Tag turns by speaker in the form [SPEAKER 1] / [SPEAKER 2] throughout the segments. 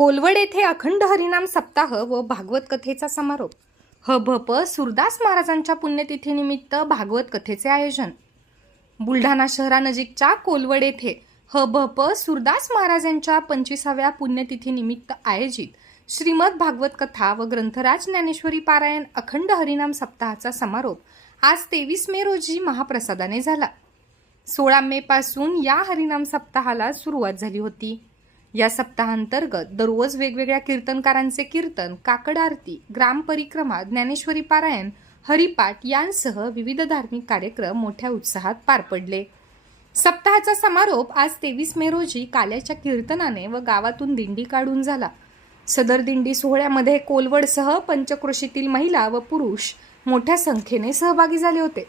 [SPEAKER 1] Kolwad येथे अखंड हरिनाम सप्ताह व भागवत कथेचा समारोप. हभप सुरदास महाराजांच्या पुण्यतिथीनिमित्त भागवत कथेचे आयोजन. बुलढाणा शहरानजीकच्या कोलवड येथे हभप सुरदास महाराजांच्या पंचवीसाव्या पुण्यतिथीनिमित्त आयोजित श्रीमद भागवत कथा व ग्रंथराज ज्ञानेश्वरी पारायण अखंड हरिनाम सप्ताहाचा समारोप आज तेवीस मे रोजी महाप्रसादाने झाला. सोळा मे पासून या हरिनाम सप्ताहाला सुरुवात झाली होती. या सप्ताहांतर्गत दररोज वेगवेगळ्या कीर्तनकारांचे कीर्तन काकड आरती ग्राम परिक्रमा ज्ञानेश्वरी पारायण हरिपाठ यांसह विविध धार्मिक कार्यक्रम मोठ्या उत्साहात पार पडले सप्ताहाचा समारोप आज तेवीस मे रोजी काल्याच्या कीर्तनाने व गावातून दिंडी काढून झाला सदर दिंडी सोहळ्यामध्ये कोलवडसह पंचक्रोशीतील महिला व पुरुष मोठ्या संख्येने सहभागी झाले होते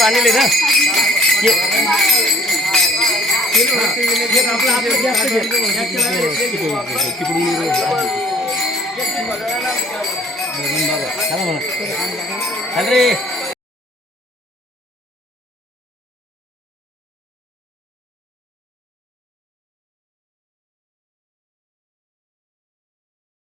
[SPEAKER 2] महाराज आणले ना अरे